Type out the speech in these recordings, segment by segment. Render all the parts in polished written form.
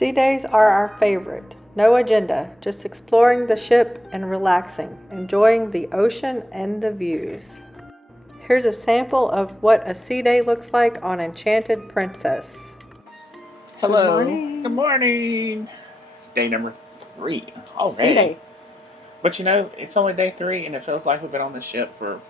Sea days are our favorite. No agenda, just exploring the ship and relaxing, enjoying the ocean and the views. Here's a sample of what a sea day looks like on Enchanted Princess. Hello. Good morning. Good morning. It's day number 3 already. Sea day. But you know, it's only day 3 and it feels like we've been on this ship for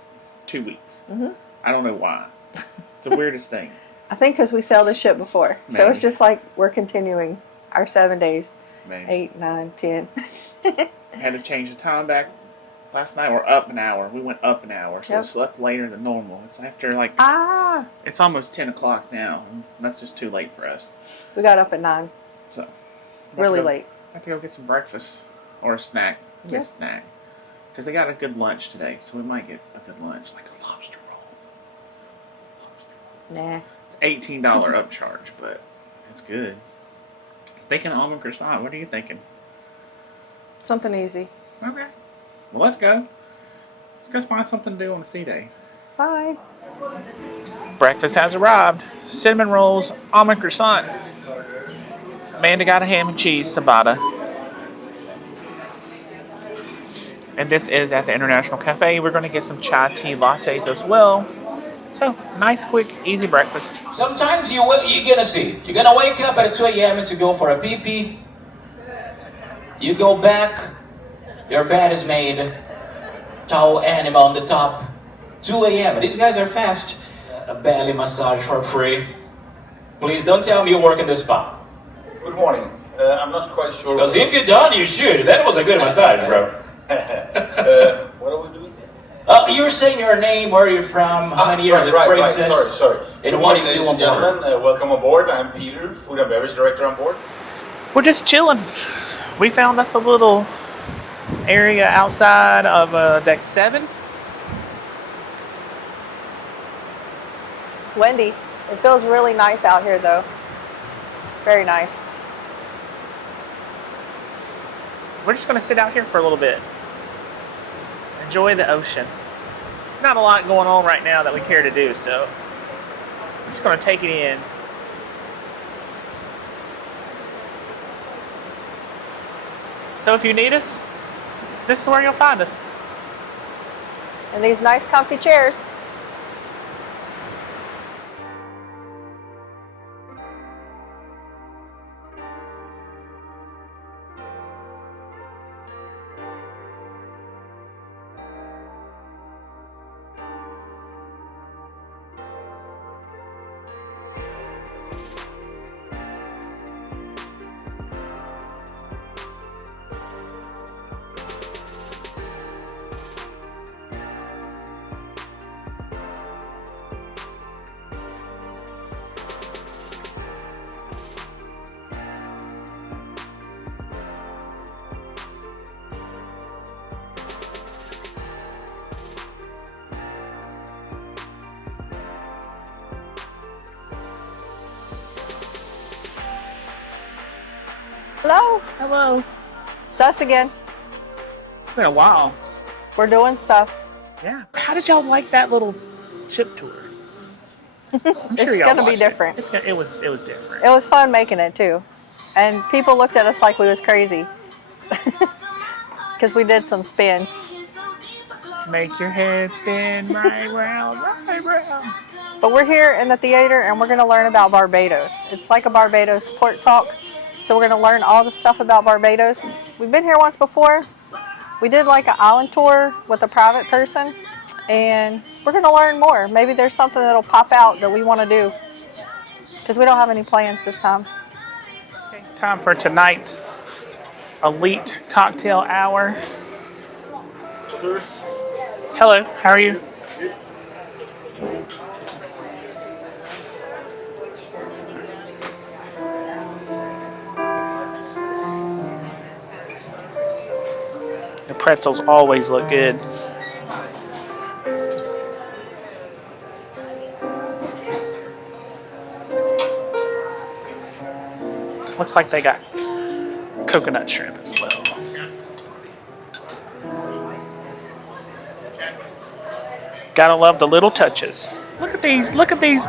2 weeks. Mm-hmm. I don't know why. It's the weirdest thing. I think because we sailed the ship before. Maybe. So it's just like we're continuing our 7 days. Maybe. 8, 9, 10. Had to change the time back last night. We're up an hour. We went up an hour, so we slept later than normal. It's after like it's almost 10 o'clock now, and that's just too late for us. We got up at 9. So really late. I have to go get some breakfast or a snack. Maybe a snack, because they got a good lunch today, so we might get a good lunch, like a lobster roll. Nah. It's $18 upcharge, but it's good. Thinking almond croissant. What are you thinking? Something easy. Okay. Well, let's go. Let's go find something to do on a sea day. Bye. Breakfast has arrived. Cinnamon rolls, almond croissant. Amanda got a ham and cheese ciabatta. And this is at the International Cafe. We're going to get some chai tea lattes as well. So, nice, quick, easy breakfast. Sometimes you're gonna see. You're gonna wake up at 2 a.m. to go for a pee-pee. You go back. Your bed is made. Towel animal on the top. 2 a.m. These guys are fast. A belly massage for free. Please don't tell me you work at the spa. Good morning. I'm not quite sure. Because if you're done, you should. That was a good massage, bro. What are we doing? You're saying your name, where you're from, how many years with Princess. Right. Sorry. And what do you do on board? Welcome aboard. I'm Peter, Food and Beverage Director on board. We're just chilling. We found us a little area outside of deck 7. It's windy. It feels really nice out here, though. Very nice. We're just going to sit out here for a little bit. Enjoy the ocean. There's not a lot going on right now that we care to do, so I'm just going to take it in. So if you need us, this is where you'll find us. And these nice comfy chairs. Hello. Hello. It's us again. It's been a while. We're doing stuff. Yeah. How did y'all like that little ship tour? I'm sure It's y'all gonna be watched different. It was different. It was fun making it too. And people looked at us like we was crazy. Because we did some spins. Make your head spin right round, right round. But we're here in the theater and we're going to learn about Barbados. It's like a Barbados port talk. So we're going to learn all the stuff about Barbados. We've been here once before. We did like an island tour with a private person. And we're going to learn more. Maybe there's something that'll pop out that we want to do. Because we don't have any plans this time. Okay, time for tonight's elite cocktail hour. Sir? Hello, how are you? The pretzels always look good. Looks like they got coconut shrimp as well. Gotta love the little touches. Look at these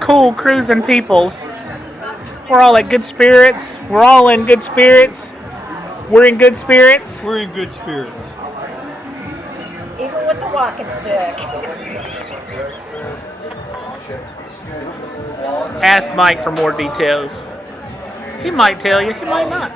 cool cruising peoples. We're all at good spirits. We're all in good spirits. We're in good spirits. We're in good spirits. Even with the walking stick. Ask Mike for more details. He might tell you, he might not.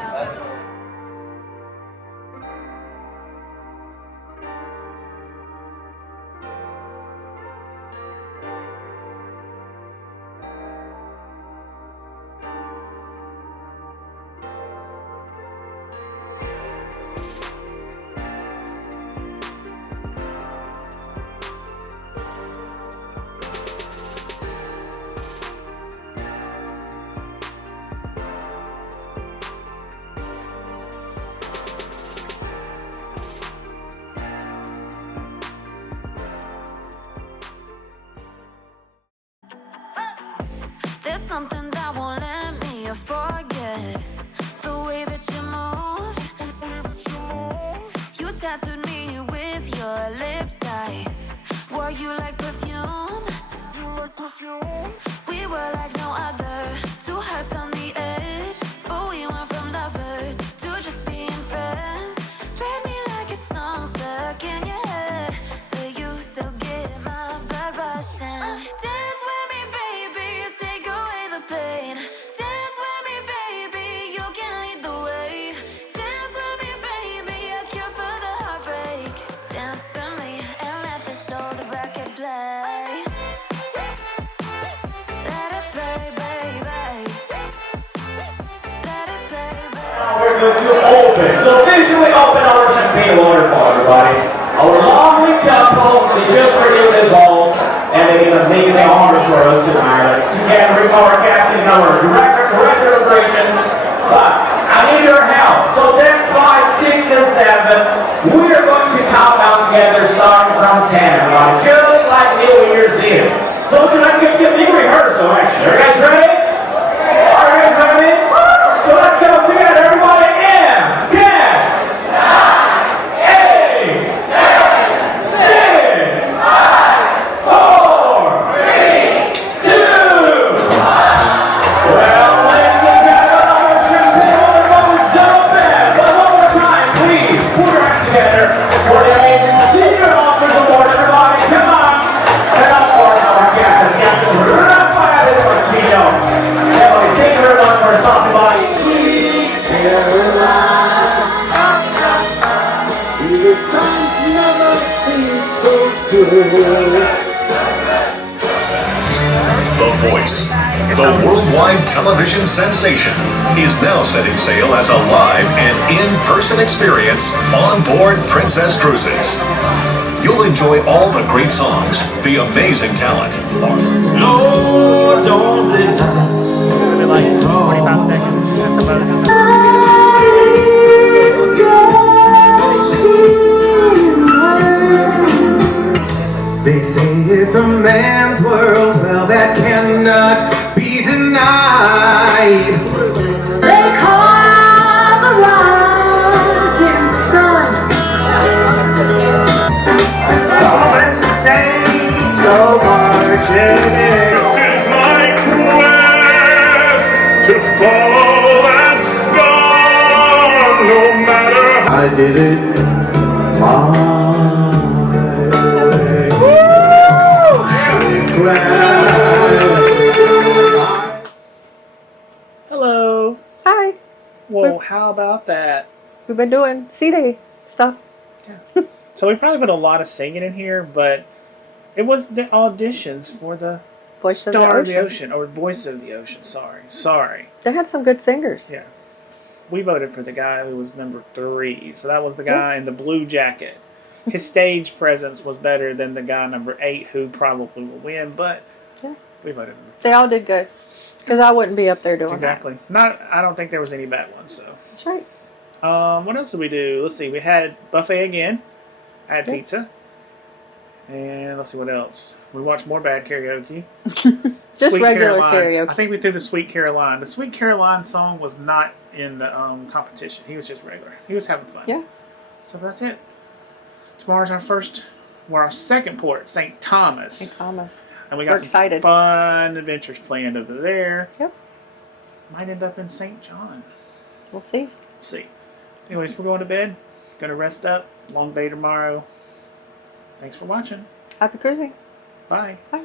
There's something that won't let me forget the way that you move. You tattooed me with your lips. I wore you like perfume. We were like no other, two hearts on the edge, but we went from lovers to just being friends. Played me like a song stuck in your head, but you still get my blood rushing. Dance with me, baby, you take away the pain. Dance with me, baby, you can lead the way. Dance with me, baby, a cure for the heartbreak. Dance with me and let this old record play. Let it play, baby. Let it play, baby. We're going to open, so officially open our champagne waterfall, everybody. Our lovely couple, they just renewed their vows, and they're going to make the honors for us tonight. Together with our captain and our director for restaurant operations. But I need your help. So that's 5, 6, and 7. We are going to count down together starting from 10, everybody. Just like New Year's Eve. So tonight's going to be a big rehearsal, actually. Are you guys ready? Are you guys ready? So let's go together, everybody, in 10, 9, 8, 7, 6, 5, 4, 3, 2, 1. Well, ladies and gentlemen, our champagne waterfall is open. But one more time, please, put your hands together for the amazing senior officers aboard, everybody. Come on. And of course, our captain, Captain Rafael Martino. Emily, thank you very much for stopping by. The Voice, the worldwide television sensation, is now setting sail as a live and in-person experience on board Princess Cruises. You'll enjoy all the great songs, the amazing talent. Lord, don't Like 45 seconds. That's the most. They say it's a man's world, well that cannot be denied. They call the rising sun. Oh, it's the Saint of Argentina. This is my quest to follow that star, no matter how I did it my way. Hello. Hi. Whoa, how about that? We've been doing C-Day stuff. So we probably put a lot of singing in here, but it was the auditions for the Voice Star of the Ocean. or Voice of the Ocean. Sorry. They had some good singers. Yeah. We voted for the guy who was number 3. So that was the guy in the blue jacket. His stage presence was better than the guy number 8, who probably will win, but we voted for him. They all did good. Because I wouldn't be up there doing Exactly. I don't think there was any bad ones, so. That's right. What else did we do? Let's see. We had buffet again. I had pizza. And let's see what else. We watched more bad karaoke. Just Sweet regular Caroline. karaoke. I think we threw the Sweet Caroline. The Sweet Caroline song was not in the competition. He was just regular. He was having fun. Yeah. So that's it. Tomorrow's our second port, St. Thomas. St. Thomas. And we We're got some excited. fun adventures planned over there. Yep. Might end up in St. John. We'll see. See. Anyways, we're going to bed. Gonna rest up. Long day tomorrow. Thanks for watching. Happy cruising. Bye. Bye.